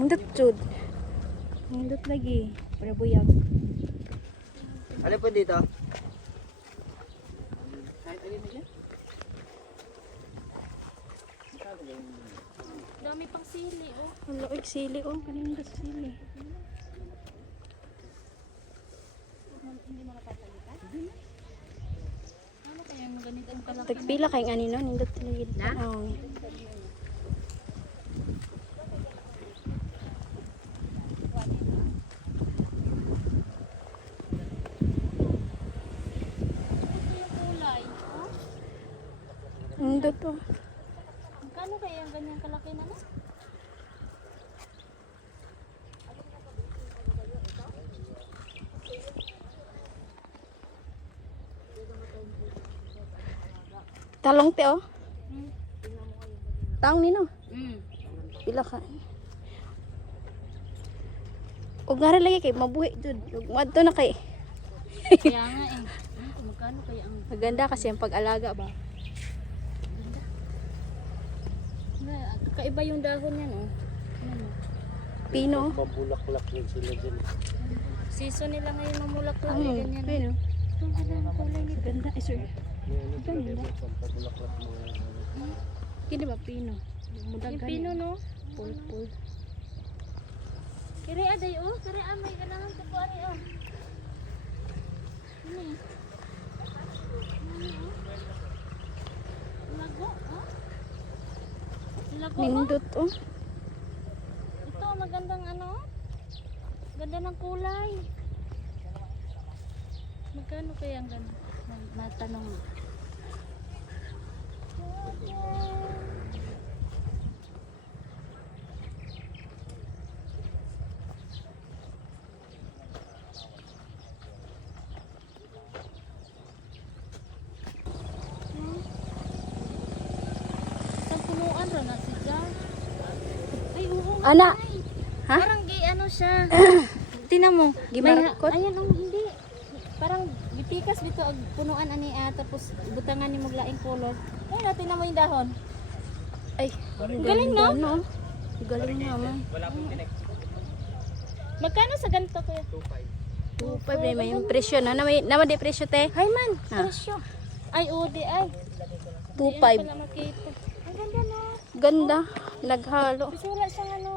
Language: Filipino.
Nindot jud. Nindot lagi. Para buyag. Ano po dito? Dami pang sili, oh. Ang loig sili oh. Kanindot sili. Ano kaya yung ganitong kalaki? Tagpila kay ani no nindot lagi. Na? Oo. Yung kulay, oh. Nindot oh. Magkano kaya yung ganyang kalaki na, no? Talong te oh. Hmm. Taong nino. Mm. Pila ka. Ug ngara lagi kay mabuhi jud. Ug madto na kay. Kaya nga eh. Magkano kaya ang... Maganda kasi ang pag-alaga ba. Kakaiba yung dahon yan, oh. Ano? Pino. Mabulaklak yun sila dyan. Season nila ngayon mamulaklak, Ang eh, ganyan. pino. Ang ganda ng kulay nito. Ganda ay sir. Ganda. Pabulaklak mga... Kini ba pino? Mudag Yung pino, no? Purple. Kiri aday, oh. Kiri may ganahan ko po, ani, oh. Ano eh? Lago, oh. Lago, oh. Nindot oh. Ito, magandang ano. Ganda ng kulay. Magkano kaya ang ganda? Matanong. Isang punuan rin na siya. Ay, oo. Ana. Ha? Parang gay ano siya. Tinan mo. Gimarakot? Ayan ang hindi. Parang bitikas dito ang punuan ani tapos butangan ni maglaing color. Ay natin na mo yung dahon. Ay, Galing, no? no? Galing naman. Magkano sa ganito kuya? 2.5 na may yung presyo na. Naman di presyo te. Hay man, Ah. presyo. Ay, udi ay. 2.5. Pala makita. Ang ganda no. Ganda. Naghalo. Kasi wala siyang ano.